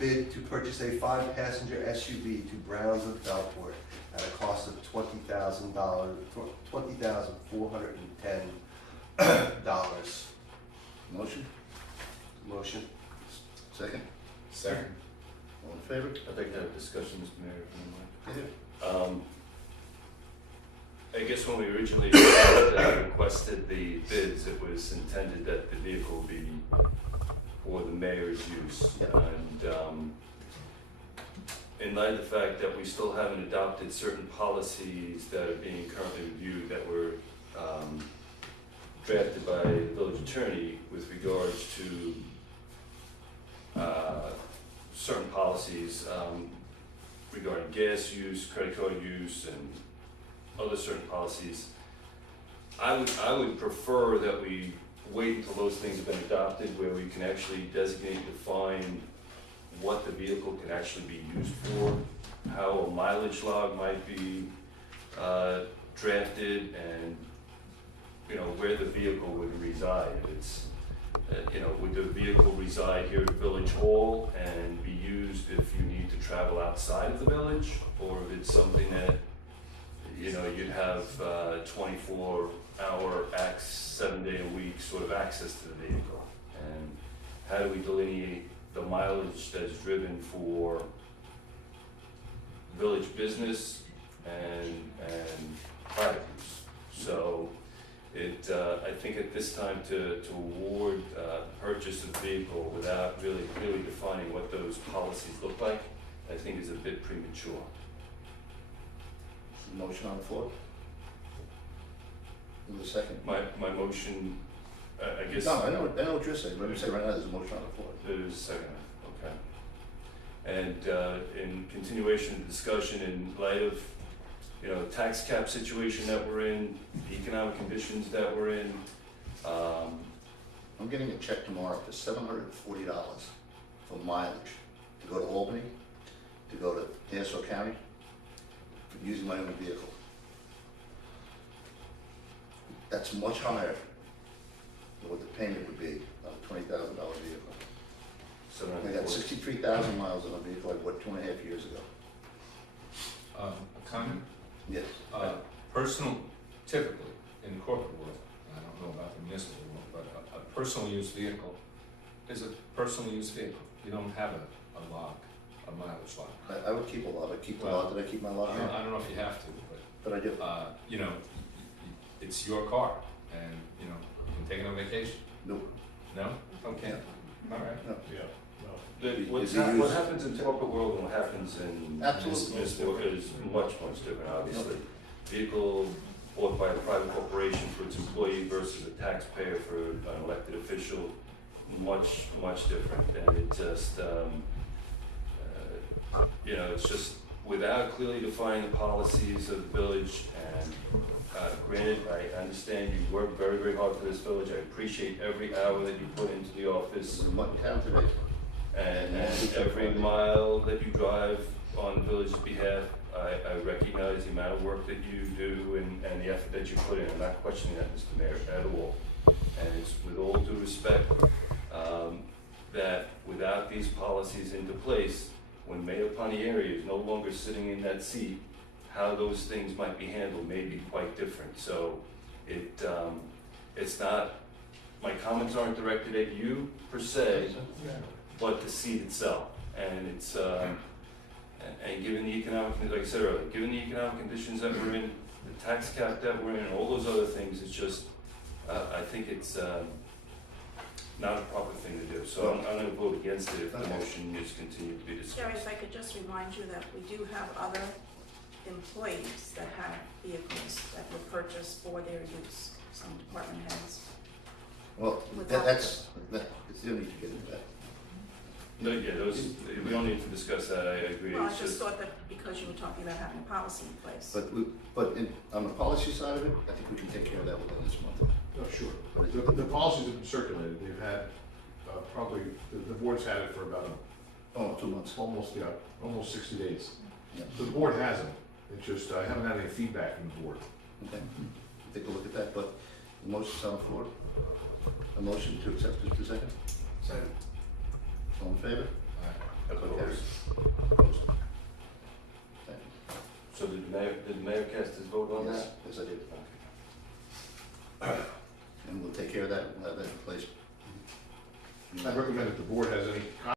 bid to purchase a 5-passenger SUV to Browns of Bellport at a cost of $20,410. Motion? Motion. Second? Second. All in favor? I'd like to have a discussion, Mr. Mayor, if you Yeah. don't mind. I guess when we originally requested the bids, it was intended that the vehicle be for the mayor's use. Yeah. And in light of the fact that we still haven't adopted certain policies that are being currently reviewed that were drafted by the village attorney with regards to certain policies regarding gas use, credit card use, and other certain policies. I would prefer that we wait until those things have been adopted, where we can actually designate and define what the vehicle can actually be used for, how a mileage log might be drafted, and where the vehicle would reside. It's would the vehicle reside here at Village Hall and be used if you need to travel outside of the village, or if it's something that you'd have 24-hour, 7-day-a-week sort of access to the vehicle? And how do we delineate the mileage that's driven for village business and private use? So I think at this time to award purchase of the vehicle without really defining what those policies look like, I think is a bit premature. Motion on the floor? With a second? My motion, I guess. No, I know what you're saying, but I'm saying right now there's a motion on the floor. There's a second, okay. And in continuation of the discussion, in light of, tax cap situation that we're in, the economic conditions that we're in, I'm getting a check tomorrow for $740 for mileage to go to Albany, to go to Nassau County, for using my own vehicle. That's much higher than what the payment would be on a $20,000 vehicle. so I got 63,000 miles on a vehicle I bought 2.5 years ago. A comment? Yes. Personal, typically, in the corporate world, I don't know about the municipal world, but a personal use vehicle is a personal use vehicle. You don't have a log, a mileage log. I would keep a lot. I'd keep the lot. Did I keep my lot? I don't know if you have to, But I do. but, it's your car, and, you can take it on vacation. Nope. No? Okay, all right. No. What happens in the corporate world and what happens in Absolutely. municipal is much different, obviously. Vehicle bought by a private corporation for its employee versus a taxpayer for an elected official, much different. And it just, it's just without clearly defining the policies of the village. And granted, I understand you work very hard for this village. I appreciate every hour that you put into the office. This is Mutton Town today. And every mile that you drive on the village's behalf, I recognize the amount of work that you do and the effort that you put in. I'm not questioning that, Mr. Mayor, at all. And it's with all due respect that without these policies into place, when Mayor Panieri is no longer sitting in that seat, how those things might be handled may be quite different. So it's not, my comments aren't directed at you per se, but the seat itself. And it's, and given the economic, like I said earlier, given the economic conditions that we're in, the tax cap that we're in, and all those other things, it's just, I think it's not a proper thing to do. So I'm going to vote against it if the motion is continued to be Jerry, discussed. if I could just remind you that we do have other employees that have vehicles that were purchased for their use, some department heads. Well, that's, you don't need to get into that. No, yeah, we don't need to discuss that, I agree. Well, I It's just thought that because you were talking about having a policy in place. But on the policy side of it, I think we can take care of that within this month. No, sure. The policies have been circulated. They've had, probably, the board's had it for about Oh, 2 months. almost 60 days. Yeah. So the board hasn't. It's just, I haven't had any feedback from the board. Okay, take a look at that, but the motion's on the floor. A motion to accept this to second? Second. All in favor? All right. Okay. So did the mayor cast his vote on Yes, that? yes, I did. Okay. And we'll take care of that, we'll have that in place. I recommend if the board has any